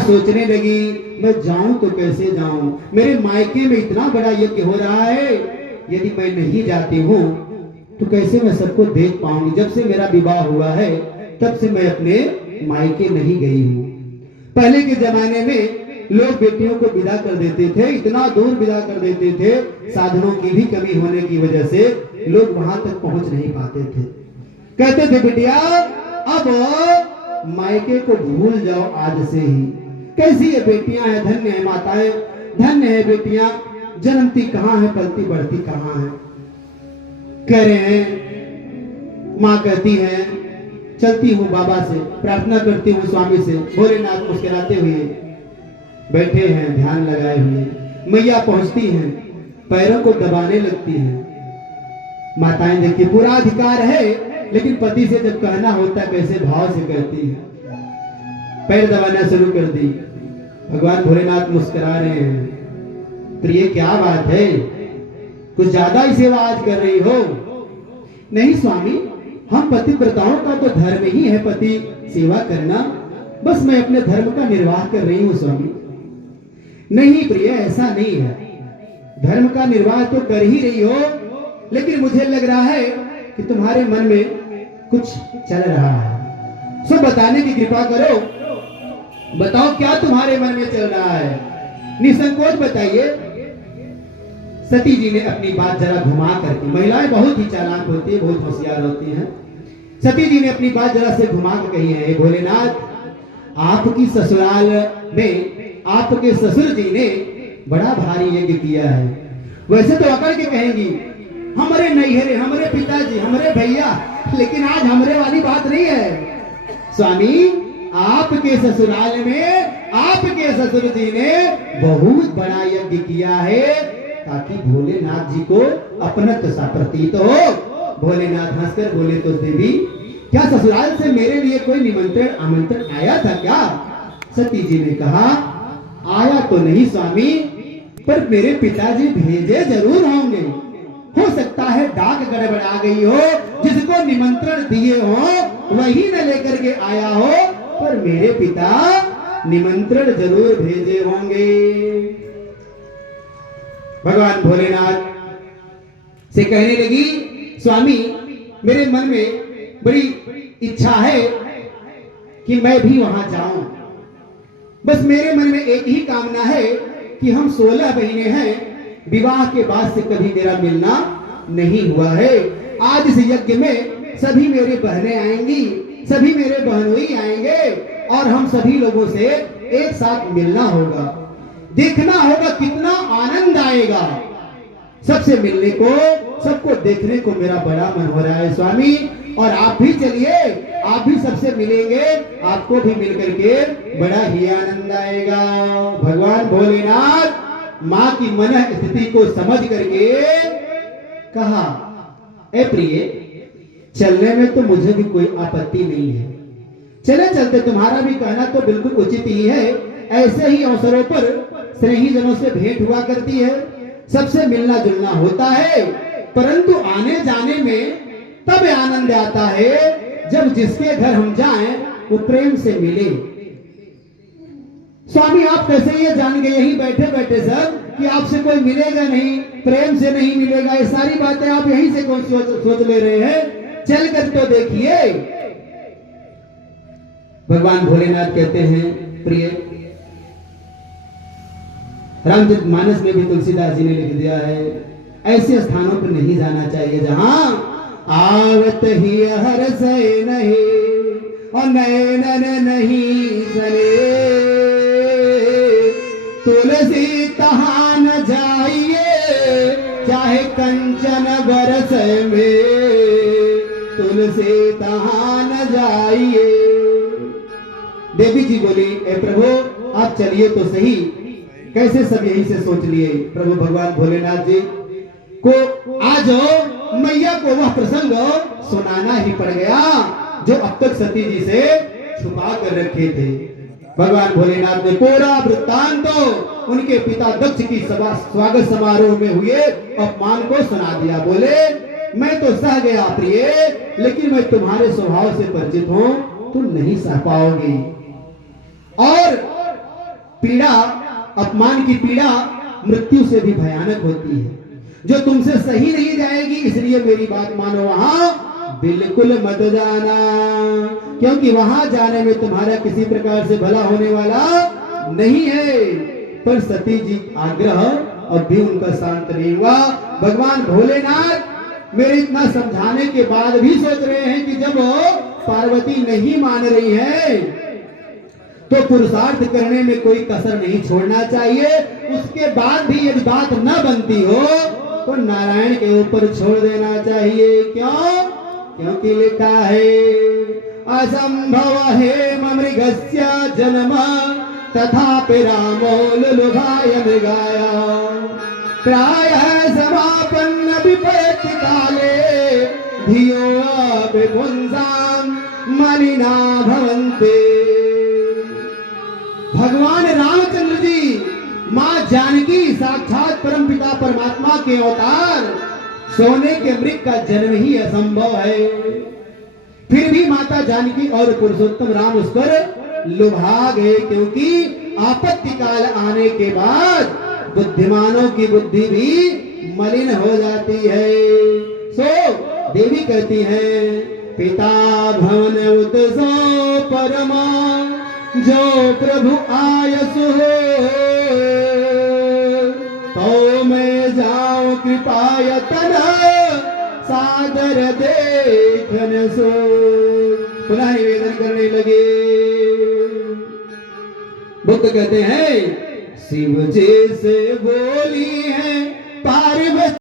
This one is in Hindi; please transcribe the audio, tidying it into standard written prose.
सोचने लगी मैं जाऊं तो कैसे जाऊं, मेरे मायके में इतना बड़ा यज्ञ हो रहा है, यदि मैं नहीं जाती हूँ तो कैसे मैं सबको देख पाऊंगी। जब से मेरा विवाह हुआ है तब से मैं अपने मायके नहीं गई हूँ। पहले के जमाने में लोग बेटियों को विदा कर देते थे, इतना दूर विदा कर देते थे, साधनों की भी कमी होने की वजह से लोग वहां तक पहुंच नहीं पाते थे। कहते थे बिटिया अब मायके को भूल जाओ आज से ही। कैसी ये बेटियां हैं, धन्य है माताएं, धन्य है बेटियां, जन्मती कहाँ है पलती बढ़ती कहाँ है। कह रहे हैं, माँ कहती है चलती हूँ बाबा से, प्रार्थना करती हूँ स्वामी से। भोलेनाथ मुस्कुराते हुए बैठे हैं, ध्यान लगाए हुए। मैया पहुंचती हैं, पैरों को दबाने लगती हैं। माताएं देखिए पूरा अधिकार है, लेकिन पति से जब कहना होता कैसे भाव से कहती है। पैर दबाना शुरू कर दी। भगवान भोलेनाथ मुस्कुरा रहे हैं, प्रिय क्या बात है, कुछ ज्यादा ही सेवा आज कर रही हो। नहीं स्वामी, हम पतिव्रताओं का तो धर्म ही है पति सेवा करना, बस मैं अपने धर्म का निर्वाह कर रही हूँ स्वामी। नहीं प्रिय, ऐसा नहीं है, धर्म का निर्वाह तो कर ही रही हो, लेकिन मुझे लग रहा है कि तुम्हारे मन में कुछ चल रहा है। सो बताने की कृपा करो, बताओ क्या तुम्हारे मन में चल रहा है, निसंकोच बताइए। सती जी ने अपनी बात जरा घुमा करके, महिलाएं बहुत ही चालाक होती है, बहुत होशियार होती हैं। सती जी ने अपनी बात जरा से घुमा के कही है, भोलेनाथ आपकी ससुराल में आपके ससुर जी ने बड़ा भारी यज्ञ किया है। वैसे तो अकड़ के कहेंगी हमारे नैहरे, हमारे पिताजी, हमारे भैया, लेकिन आज हमारे वाली बात नहीं है स्वामी। आपके ससुराल में आपके ससुर जी ने बहुत बड़ा यज्ञ किया है, ताकि भोलेनाथ जी को अपनत्व सा प्रतीत हो। भोलेनाथ हंसकर बोले, तो देवी क्या ससुराल से मेरे लिए कोई निमंत्रण आमंत्रण आया था क्या? सती जी ने कहा, आया तो नहीं स्वामी, पर मेरे पिताजी भेजे जरूर होंगे। हो सकता है डाक गड़बड़ा गई हो, जिसको निमंत्रण दिए हो वही न लेकर के आया हो, पर मेरे पिता निमंत्रण जरूर भेजे होंगे। भगवान भोलेनाथ से कहने लगी, स्वामी मेरे मन में बड़ी इच्छा है कि मैं भी वहां जाऊं। बस मेरे मन में एक ही कामना है कि हम 16 महीने हैं, विवाह के बाद से कभी मेरा मिलना नहीं हुआ है। आज इस यज्ञ में सभी मेरे बहनें आएंगी, सभी मेरे बहनोई आएंगे, और हम सभी लोगों से एक साथ मिलना होगा, देखना होगा कितना आनंद आएगा। सबसे मिलने को, सबको देखने को मेरा बड़ा मन हो रहा है स्वामी, और आप भी चलिए, आप भी सबसे मिलेंगे, आपको भी मिलकर के बड़ा ही आनंद आएगा। भगवान भोलेनाथ माँ की मन स्थिति को समझ करके कहा, ए प्रिय चलने में तो मुझे भी कोई आपत्ति नहीं है, चले चलते, तुम्हारा भी कहना तो बिल्कुल उचित ही है। ऐसे ही अवसरों पर स्नेही जनों से भेंट हुआ करती है, सबसे मिलना जुलना होता है, परंतु आने जाने में तब आनंद आता है जब जिसके घर हम जाएं वो प्रेम से मिले। स्वामी आप कैसे ये जान गए यहीं बैठे बैठे सब कि आपसे कोई मिलेगा नहीं, प्रेम से नहीं मिलेगा, ये सारी बातें आप यहीं से कौन सोच ले रहे हैं? चल कर तो देखिए। भगवान भोलेनाथ कहते हैं, प्रिय रामचरितमानस में भी तुलसीदास जी ने लिख दिया है, ऐसे स्थानों पर नहीं जाना चाहिए जहां आवत ही हर्ष नहीं और नयन नहीं सने। तुलसी तहां न जाइए चाहे कंचन बरस में, तुलसी तहां न जाइए। देवी जी बोली, ए प्रभु आप चलिए तो सही। कैसे सब यही से सोच लिए। प्रभु भगवान भोलेनाथ जी को आज मैया को वह प्रसंग सुनाना ही पड़ गया जो अब तक सती जी से छुपा कर रखे थे। भगवान भोलेनाथ ने पूरा वृत्तांत तो उनके पिता दक्ष की स्वागत समारोह में हुए अपमान को सुना दिया। बोले, मैं तो सह गया प्रिय, लेकिन मैं तुम्हारे स्वभाव से परिचित हूं, तुम नहीं सह पाओगी। और पीड़ा, अपमान की पीड़ा मृत्यु से भी भयानक होती है। जो तुमसे सही नहीं जाएगी, इसलिए मेरी बात मानो, वहां बिल्कुल मत जाना, क्योंकि वहां जाने में तुम्हारा किसी प्रकार से भला होने वाला नहीं है। पर सती जी आग्रह अब भी उनका शांत नहीं हुआ। भगवान भोलेनाथ मेरे इतना समझाने के बाद भी सोच रहे हैं कि जब पार्वती नहीं मान रही है तो पुरुषार्थ करने में कोई कसर नहीं छोड़ना चाहिए। उसके बाद भी यदि बात न बनती हो तो नारायण के ऊपर छोड़ देना चाहिए। क्यों? क्योंकि लिखा है असंभव है मृगस्य जन्म तथापि रामो लुलुभाय मृगाय प्रायः समापन्न विपत्ति काले धियो विपुंसां मलिना भवन्ते। भगवान रामचंद्र जी, मां जानकी साक्षात परमपिता परमात्मा के अवतार, सोने के मृग का जन्म ही असंभव है। फिर भी माता जानकी और पुरुषोत्तम राम उस पर लुभा गए, क्योंकि आपत्ति काल आने के बाद बुद्धिमानों की बुद्धि भी मलिन हो जाती है। सो देवी कहती है पिता भवन उत्सो परमा जो प्रभु आयसु तो मैं जाऊं कृपायतन सादर देखन सो। पुनः निवेदन करने लगे। भक्त कहते हैं शिव जी से बोली है